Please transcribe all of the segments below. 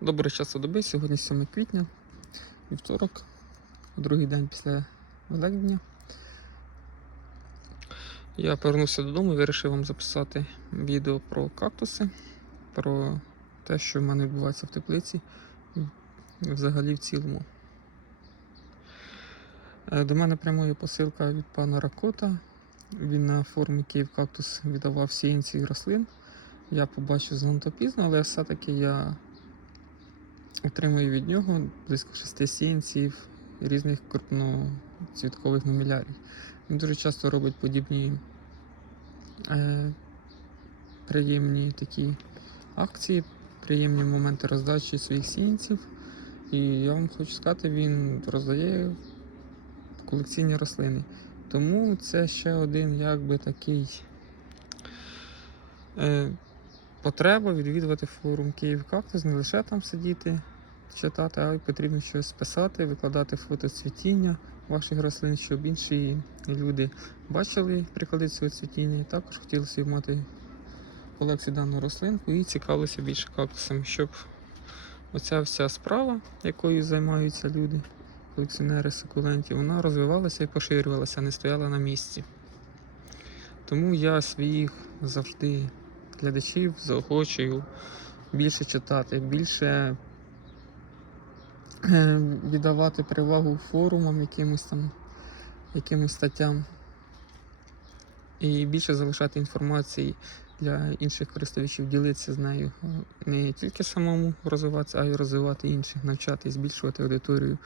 Добрий час доби, сьогодні 7 квітня, вівторок, другий день після Великдня. Я повернувся додому і вирішив вам записати відео про кактуси, про те, що в мене відбувається в теплиці, взагалі в цілому. Е, До мене прямує посилка від пана Ракота. Він на форумі Київ Кактус віддавав сіянці рослин. Я побачив занадто пізно, але все-таки я отримую від нього близько шести сіянців різних крупноцвіткових номілярій. Він дуже часто робить подібні е, приємні такі акції, приємні моменти роздачі своїх сіянців. І я вам хочу сказати, він роздає колекційні рослини. Тому це ще один якби такий е, потреба відвідувати форум Київ Кактус, не лише там сидіти, читати, а й потрібно щось писати, викладати фото цвітіння ваших рослин, щоб інші люди бачили приклади цього цвітіння і також хотіли собі мати колекцію дану рослинку і цікавилися більше кактусами, щоб оця вся справа, якою займаються люди, колекціонери сукулентів, вона розвивалася і поширювалася, не стояла на місці. Тому я своїх завжди глядачів заохочую більше читати, більше е, віддавати перевагу форумам, якимось там, якимось статтям. І більше залишати інформації для інших користувачів, ділитися з нею. Не тільки самому розвиватися, а й розвивати інших, навчати і збільшувати аудиторію,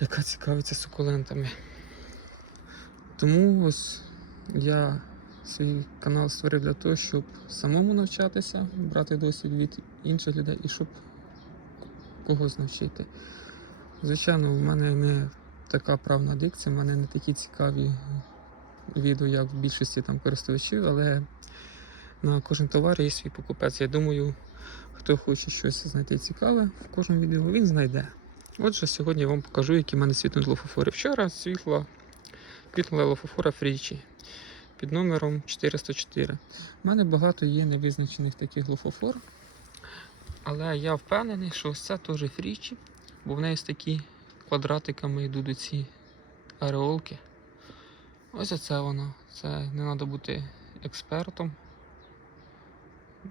яка цікавиться сукулентами. Тому ось я свій канал створив для того, щоб самому навчатися, брати досвід від інших людей і щоб когось навчити. Звичайно, в мене не така правна дикція, в мене не такі цікаві відео, як в більшості там користувачів, але на кожен товар є свій покупець. Я думаю, хто хоче щось знайти цікаве в кожному відео, він знайде. Отже, сьогодні я вам покажу, які в мене світнуть лофофори. Вчора світла квітнула лофофора Фрічі під номером 404. У мене багато є невизначених таких лофофор, але я впевнений, що ось це теж фрічі, бо в неї ось такі квадратиками йдуть ці ареолки. Ось оце воно. Це не треба бути експертом.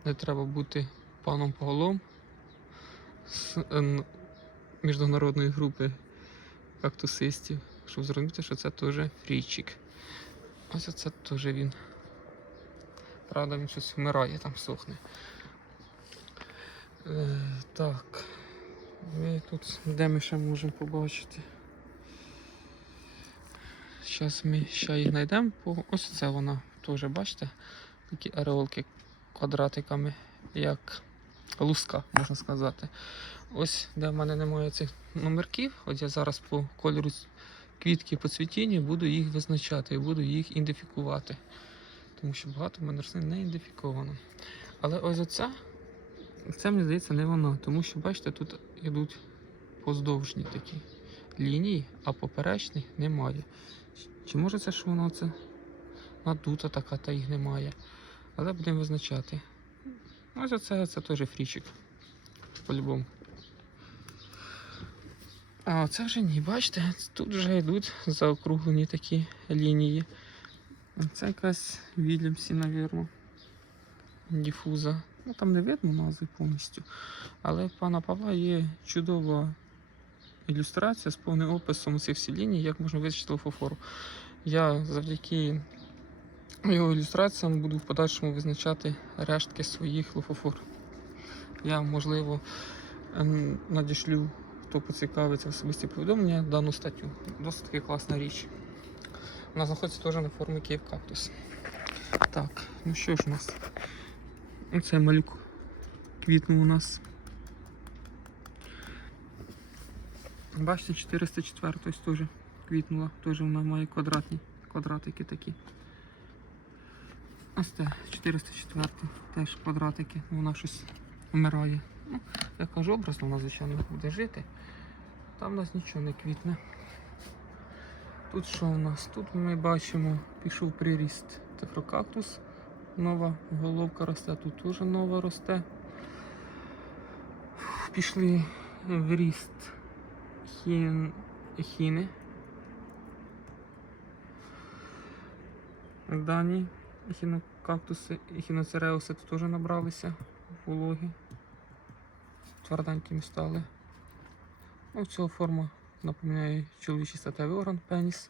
Не треба бути паном Павлом з ем, міжнародної групи кактусистів, щоб зрозуміти, що це теж фрічик. Ось оце теж він. Правда, він щось вмирає, там сохне. Е, так. Ми тут де ми ще можемо побачити? Зараз ми ще їх знайдемо. Ось це вона теж, бачите? Такі ареолки квадратиками, як луска, можна сказати. Ось де в мене немає цих номерків. От я зараз по кольору квітки по цвітінню буду їх визначати буду їх ідентифікувати. Тому що багато в мене рослин не ідентифіковано. Але ось оця, це мені здається не воно, тому що, бачите, тут йдуть поздовжні такі лінії, а поперечних немає. Чи може це що воно це надута така, та їх немає. Але будемо визначати. Ось оце це теж фрічик. По-любому. А це вже ні, бачите, тут вже йдуть заокруглені такі лінії. Це якась Вільямсі, навірно. Діфуза. Ну там не видно назви повністю. Але в пана Павла є чудова ілюстрація з повним описом цих всіх ліній, як можна визначити лофофору. Я завдяки його ілюстраціям буду в подальшому визначати рештки своїх лофофор. Я, можливо, ем, надішлю хто поцікавиться особисті повідомлення дану статтю. Досить таки класна річ. Вона знаходиться теж на форумі Київ Кактус. Так, ну що ж у нас? Оце малюк квітнув у нас. Бачите, 404 ось теж квітнула, теж вона має квадратні квадратики такі. Ось це 404 теж квадратики, вона щось вмирає. Ну, я кажу образно, вона звичайно буде жити. Там у нас нічого не квітне. Тут що у нас? Тут ми бачимо, пішов приріст тефрокактус. Нова головка росте, тут теж нова росте. пішли в ріст хін... хіни. Дані хінокактуси і хіноцереуси тут теж набралися вологи. Тверденькими стали. Ну, цього форма напоминає чоловічий статевий орган, пеніс.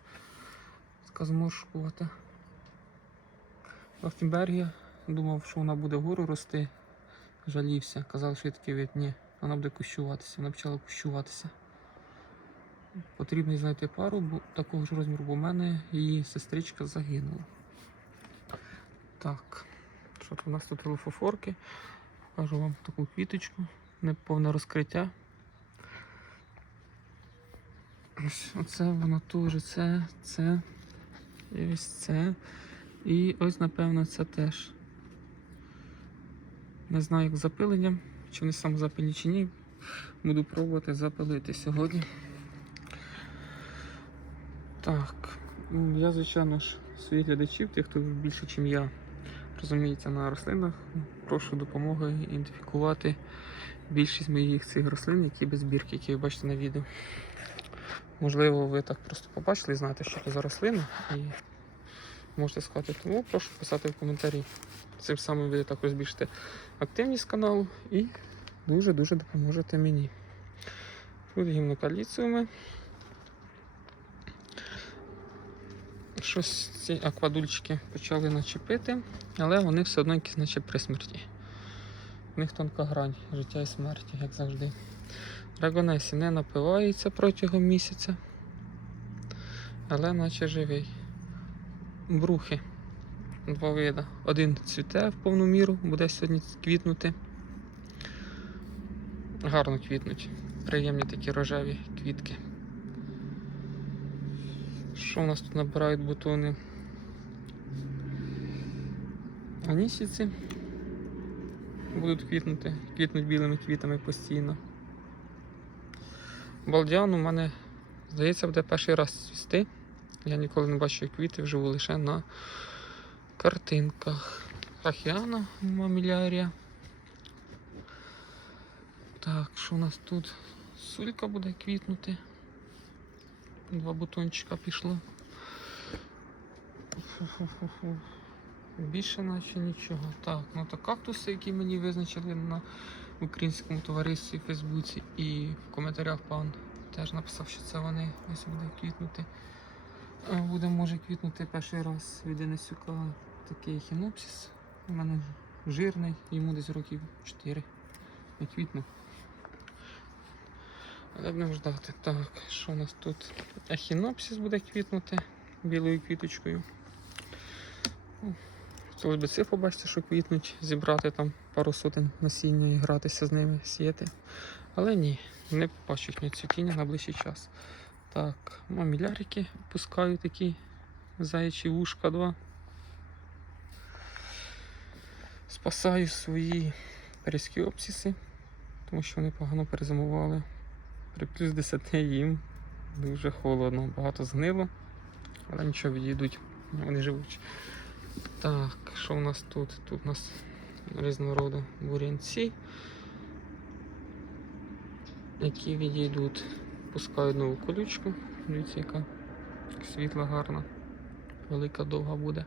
Така зморшкувата. Лахтенбергія думав, що вона буде вгору рости. Жалівся. Казав, що є такий вид. Ні, вона буде кущуватися. Вона почала кущуватися. Потрібно знайти пару бо, такого ж розміру, бо в мене її сестричка загинула. Так, що у нас тут лофофорки. Покажу вам таку квіточку, неповне розкриття. Ось оце воно теж, це, це, і ось це. І ось, напевно, це теж. Не знаю, як з запиленням, чи вони самозапильні чи ні. Буду пробувати запилити сьогодні. Так, я, звичайно ж, своїх глядачів, тих, хто більше, ніж я, розуміється на рослинах, прошу допомоги ідентифікувати більшість моїх цих рослин, які без збірки, які ви бачите на відео. Можливо, ви так просто побачили і знаєте, що це за рослина, і можете сказати, тому прошу писати в коментарі. Цим самим ви також збільшите активність каналу і дуже-дуже допоможете мені. Тут гімнокаліціуми. Щось ці аквадульчики почали начепити, але вони все одно якісь наче при смерті. У них тонка грань життя і смерті, як завжди. Драгонесі не напивається протягом місяця, але наче живий. Брухи. Два вида. Один цвіте в повну міру, буде сьогодні квітнути. Гарно квітнуть. Приємні такі рожеві квітки. Що у нас тут набирають бутони? Анісіці будуть квітнути, квітнуть білими квітами постійно. Балдіан у мене, здається, буде перший раз цвісти. Я ніколи не бачив квіти вживу лише на картинках. Ахіана мамілярія. Так, що у нас тут? Сулька буде квітнути. Два бутончика пішло. Фу-фу-фу-фу. Більше наче нічого. Так, ну то кактуси, які мені визначили на українському товаристві в Фейсбуці і в коментарях пан теж написав, що це вони ось буде квітнути. Е, Буде може квітнути перший раз від Денисюка такий хінопсис. У мене жирний, йому десь років 4. Не квітне. Але будемо ждати. Так, що у нас тут? Ехінопсис буде квітнути білою квіточкою. Хотілося побачити, що квітнуть, зібрати там пару сотень насіння і гратися з ними, сіяти. Але ні, не побачу їхнього цвітіння на ближчий час. Так, мамілярики пускаю такі заячі вушка два. Спасаю свої перискіопсиси, тому що вони погано перезимували. При плюс 10 їм дуже холодно, багато згнило, але нічого відійдуть, вони живуть. Так, що у нас тут? Тут у нас різного роду бурянці, які відійдуть. Пускаю нову колючку. Дивіться, яка світла гарна, велика довга буде.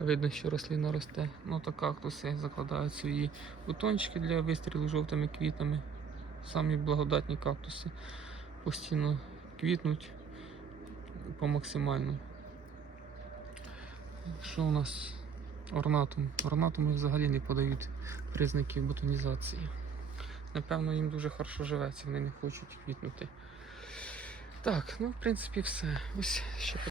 Видно, що рослина росте. Ну то кактуси закладають свої бутончики для вистрілу жовтими квітами. Самі благодатні кактуси постійно квітнуть по максимальну. Що у нас орнатум? Орнатуми взагалі не подають признаків бутонізації. Напевно, їм дуже хорошо живеться, вони не хочуть квітнути. Так, ну в принципі все. Ось ще